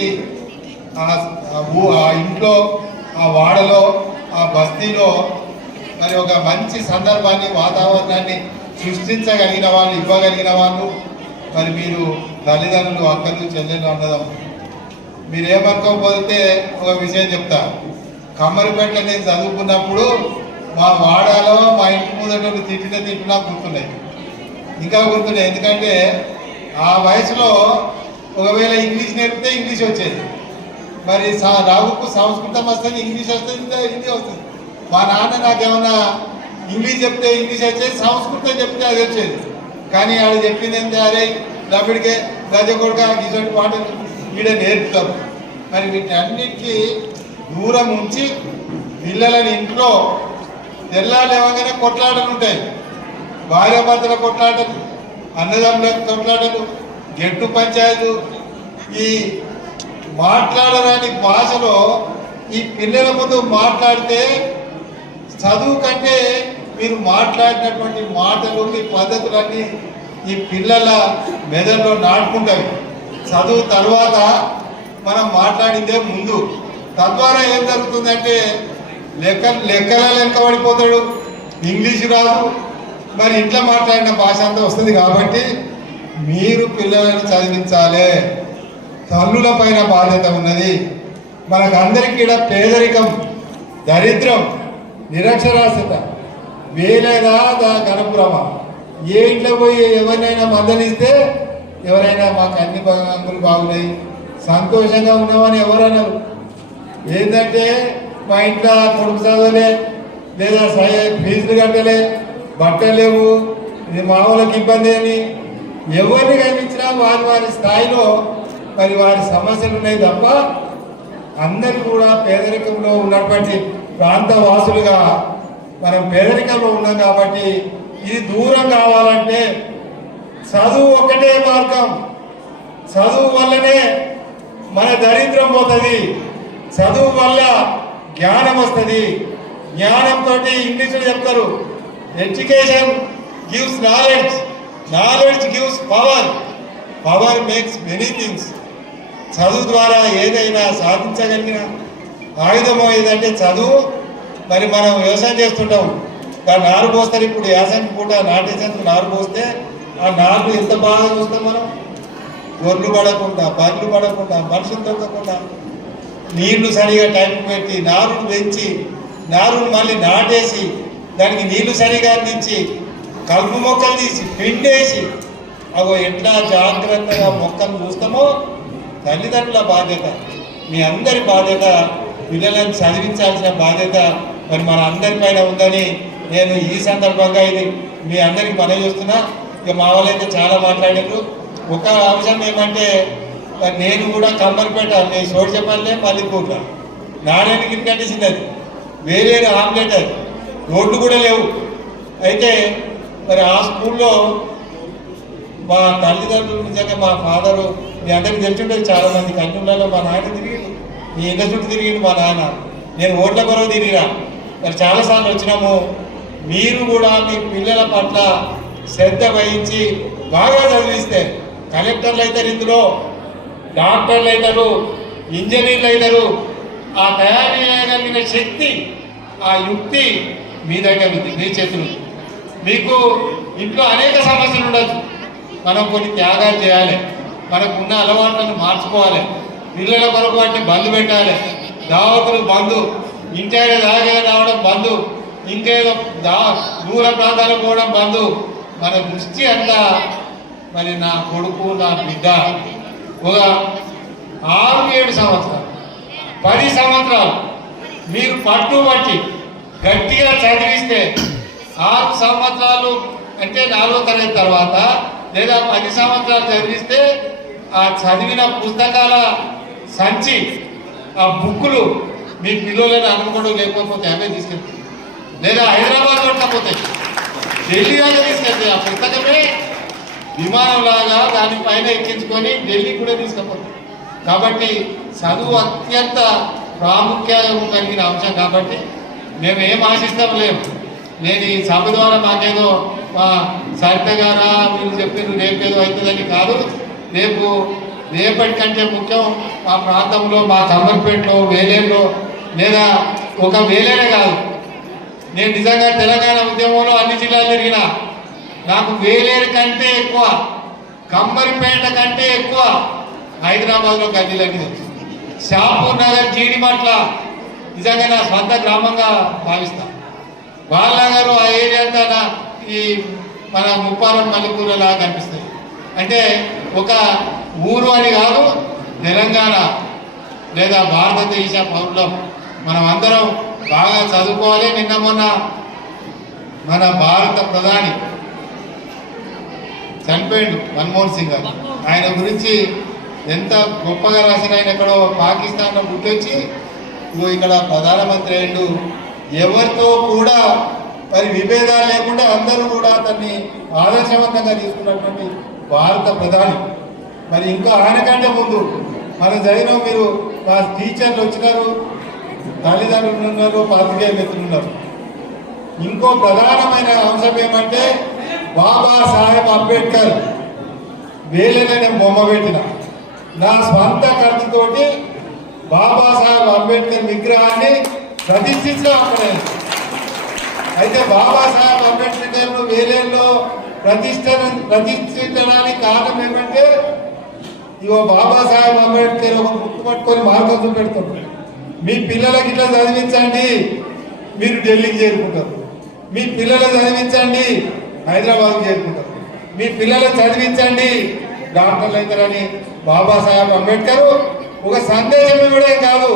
ప్రతి ఆ- ఇంట్లో ఆ వాడలో ఆ బస్తీలో మరి ఒక మంచి సందర్భాన్ని వాతావరణాన్ని సృష్టించగలిగిన వాళ్ళు ఇవ్వగలిగిన వాళ్ళు మరి మీరు తల్లిదండ్రులు అక్కలు చెల్లెలు అన్నదం మీరు ఏమనుకోకపోతే ఒక విషయం చెప్తా. కమ్మరిపేట నేను చదువుకున్నప్పుడు మా వాడాలో మా ఇంటి ముందట తిట్టిన తిట్టినా గుర్తున్నాయి. ఇంకా గుర్తున్నాయి. ఎందుకంటే ఆ వయసులో ఒకవేళ ఇంగ్లీష్ నేర్పితే ఇంగ్లీష్ వచ్చేది. మరి సా- రావుకు సంస్కృతం వస్తుంది ఇంగ్లీష్ వస్తుంది హిందీ వస్తుంది. మా నాన్న నాకేమన్నా ఇంగ్లీష్ చెప్తే ఇంగ్లీష్ వచ్చేది సంస్కృతం చెప్తే అది వచ్చేది. కానీ ఆడ చెప్పింది ఏంటి అరే రబిడికే గజ కొడుక ఇటువంటి పాటలు ఈడ నేర్పుతాం. మరి వీటన్నిటికీ దూరం ఉంచి పిల్లలని ఇంట్లో తెల్లాలేవగానే కొట్లాటలు ఉంటాయి. భార్యాభర్తల కొట్లాటలు అన్నదమ్ముల కొట్లాటలు జట్టు పంచాయతీలు ఈ మాట్లాడరాని భాషలో ఈ పిల్లల ముందు మాట్లాడితే చదువు కంటే మీరు మాట్లాడినటువంటి మాటలు మీ పద్ధతులన్నీ ఈ పిల్లల మెదడులో నాటుకుంటాయి. చదువు తర్వాత మనం మాట్లాడిందే ముందు. తద్వారా ఏం జరుగుతుందంటే లెక్క లెక్కల లెక్క పడిపోతాడు. ఇంగ్లీష్ రాదు. మరి ఇంట్లో మాట్లాడిన భాష అంతా వస్తుంది కాబట్టి మీరు పిల్లలను చదివించాలి. తల్లుల పైన బాధ్యత ఉన్నది. మనకందరికీ కూడా పేదరికం దరిద్రం నిరక్షరాస్యత వేలేదా దా గణప్రమ ఏ ఇంట్లో పోయి ఎవరినైనా మందనిస్తే ఎవరైనా మాకు అన్ని అంగులు బాగున్నాయి. సంతోషంగా ఉన్నామని ఎవరన్నారు ఏంటంటే మా ఇంట్లో కొడుకు చదవలే లేదా సై- ఫీజులు కట్టలే బట్టలు లేవు ఇది మా వాళ్ళకి ఇబ్బంది అని ఎవరిని కనిపించినా వారి వారి స్థాయిలో మరి వారి సమస్యలు ఉన్నాయి తప్ప అందరు కూడా పేదరికంలో ఉన్నటువంటి ప్రాంత వాసులుగా మనం పేదరికంలో ఉన్నాం కాబట్టి ఇది దూరం కావాలంటే చదువు ఒకటే మార్గం. చదువు వల్లనే మన దరిద్రం పోతుంది. చదువు వల్ల జ్ఞానం వస్తుంది. జ్ఞానంతో ఇంగ్లీష్లో చెప్తారు education gives knowledge knowledge gives power power makes many things చదువు ద్వారా ఏదైనా సాధించగలిగిన ఆయుధం ఏదంటే చదువు. మరి మనం వ్యవసాయం చేస్తుంటాం. దాన్ని నారు పోస్తారు ఇప్పుడు యాసంగి పూట నాటేసేందుకు నారు పోస్తే ఆ నారు ఎంత బాగా చూస్తాం మనం? గొర్రెలు పడకుండా బర్రెలు పడకుండా మనుషులు తొక్కకుండా నీళ్ళు సరిగా టైం పెట్టి నారును పెంచి నారును మళ్ళీ నాటేసి దానికి నీళ్ళు సరిగా అందించి కలుపు మొక్కలు తీసి పిండేసి అగో ఎట్లా జాగ్రత్తగా మొక్కలు చూస్తామో తల్లిదండ్రుల బాధ్యత మీ అందరి బాధ్యత పిల్లలను చదివించాల్సిన బాధ్యత మరి మన అందరిపైన ఉందని నేను ఈ సందర్భంగా ఇది మీ అందరికి పని చూస్తున్నా. ఇక మా వాళ్ళైతే చాలా మాట్లాడారు. ఒక అంశం ఏమంటే నేను కూడా కంబర్పేట నేను చోటు చెప్పాలే మల్లిపూర్ల నారాయణ గిరికంటే అది. వేరే ఆమ్లెట్ అది. రోడ్లు కూడా లేవు. అయితే మరి ఆ స్కూల్లో మా తల్లిదండ్రులు నిజంగా మా ఫాదరు మీ అందరికి తెలిసిండేది చాలా మంది కన్నులలో మా నాయన తిరిగి మీ ఇళ్ళ చుట్టూ తిరిగిండు మా నాన్న. నేను ఓట్ల కొరవ తిరిగిరా మరి చాలాసార్లు వచ్చినాము. మీరు కూడా మీ పిల్లల పట్ల శ్రద్ధ వహించి బాగా చదివిస్తే కలెక్టర్లు అవుతారు ఇందులో డాక్టర్లు అవుతారు ఇంజనీర్లు అవుతారు ఆ తయారు చేయగలిగిన శక్తి ఆ యుక్తి మీ దగ్గర ఉంది మీ చేతులు ఉంది. మీకు ఇంట్లో అనేక సమస్యలు ఉండొచ్చు. మనం కొన్ని త్యాగాలు చేయాలి. మనకు ఉన్న అలవాట్లను మార్చుకోవాలి. పిల్లల కొరకు వాటిని బంద్ పెట్టాలి. దావకులు బంధు ఇంటేదో దాగే రావడం బంధు ఇంకేదో దా దూర ప్రాంతాలకు పోవడం బంధు మన దృష్టి అట్లా మరి నా కొడుకు నా బిడ్డ. ఒక ఆరు ఏడు సంవత్సరాలు. పది సంవత్సరాలు. మీరు పట్టుబట్టి గట్టిగా చదివిస్తే ఆరు సంవత్సరాలు అంటే నాలుగో తరగతి తర్వాత లేదా పది సంవత్సరాలు చదివిస్తే ఆ చదివిన పుస్తకాల సంచి ఆ బుక్కులు మీ పిల్లలని అనుకోవడం లేకపోతే అవే తీసుకెళ్తాయి. లేదా హైదరాబాద్ ఉండకపోతే ఢిల్లీ దాకా తీసుకెళ్తాయి. ఆ పుస్తకమే విమానం లాగా దాని పైన ఎక్కించుకొని ఢిల్లీ కూడా తీసుకుపోతాం కాబట్టి చదువు అత్యంత ప్రాముఖ్యత కలిగిన అంశం కాబట్టి మేము ఏం ఆశిస్తాం లేము నేను ఈ సభ ద్వారా మాకేదో మా సరిత గారా మీరు చెప్పారు రేపేదో అవుతుందని కాదు. రేపు రేపటి కంటే ముఖ్యం మా ప్రాంతంలో మా కమ్మర్పేటలో వేలేరులో లేదా ఒక వేలేరే కాదు. నేను నిజంగా తెలంగాణ ఉద్యమంలో అన్ని జిల్లాలు తిరిగిన. నాకు వేలేరు కంటే ఎక్కువ కమ్మరిపేట కంటే ఎక్కువ హైదరాబాద్లో గల్లీలన్నీ తెలుసు. షాపూర్ నగర్ జీడిమట్ల నిజంగా నా స్వంత గ్రామంగా భావిస్తాను బాలనగర్ ఆ ఏరియా అంతా ఈ మన ముప్పారం మల్లెపూరలా కనిపిస్తాయి అంటే ఒక ఊరు అని కాదు తెలంగాణ లేదా భారతదేశ పౌరులం. మనం అందరం బాగా చదువుకోవాలి. నిన్న మొన్న మన భారత ప్రధాని చనిపోయిండు మన్మోహన్ సింగ్ గారు. ఆయన గురించి ఎంత గొప్పగా రాసిన ఆయన ఎక్కడో పాకిస్తాన్లో గుర్తొచ్చి ఇక్కడ ప్రధానమంత్రి అయిండు ఎవరితో కూడా మరి విభేదాలు లేకుండా అందరూ కూడా అతన్ని ఆదర్శవంతంగా తీసుకున్నటువంటి భారత ప్రధాని. మరి ఇంకా ఆయనకంటే ముందు మన జరిగిన మీరు మా టీచర్లు వచ్చినారు తల్లిదండ్రులు ఉన్నారు పాత్రికేయ మిత్రులు ఉన్నారు. ఇంకో ప్రధానమైన అంశం ఏమంటే బాబా సాహెబ్ అంబేద్కర్ వేలనే బొమ్మ పెట్టిన. నా స్వంత ఖర్చుతోటి బాబా సాహెబ్ అంబేద్కర్ విగ్రహాన్ని ప్రతిష్ఠించడం అక్కడే అయితే బాబాసాహెబ్ అంబేద్కర్ గారు వేరేలో ప్రతిష్ట ప్రతిష్ఠించడానికి కారణం ఏమంటే ఇగో బాబాసాహెబ్ అంబేద్కర్ ఒక ముక్కు పట్టుకొని మార్గం చూపెడుతున్నాడు మీ పిల్లలకి ఇట్లా చదివించండి మీరు ఢిల్లీకి చేరుకుంటారు. మీ పిల్లలు చదివించండి హైదరాబాద్కి చేరుకుంటారు. మీ పిల్లలు చదివించండి డాక్టర్లు అవుతారని బాబాసాహెబ్ అంబేద్కర్ ఒక సందేశం ఇవ్వడే కాదు.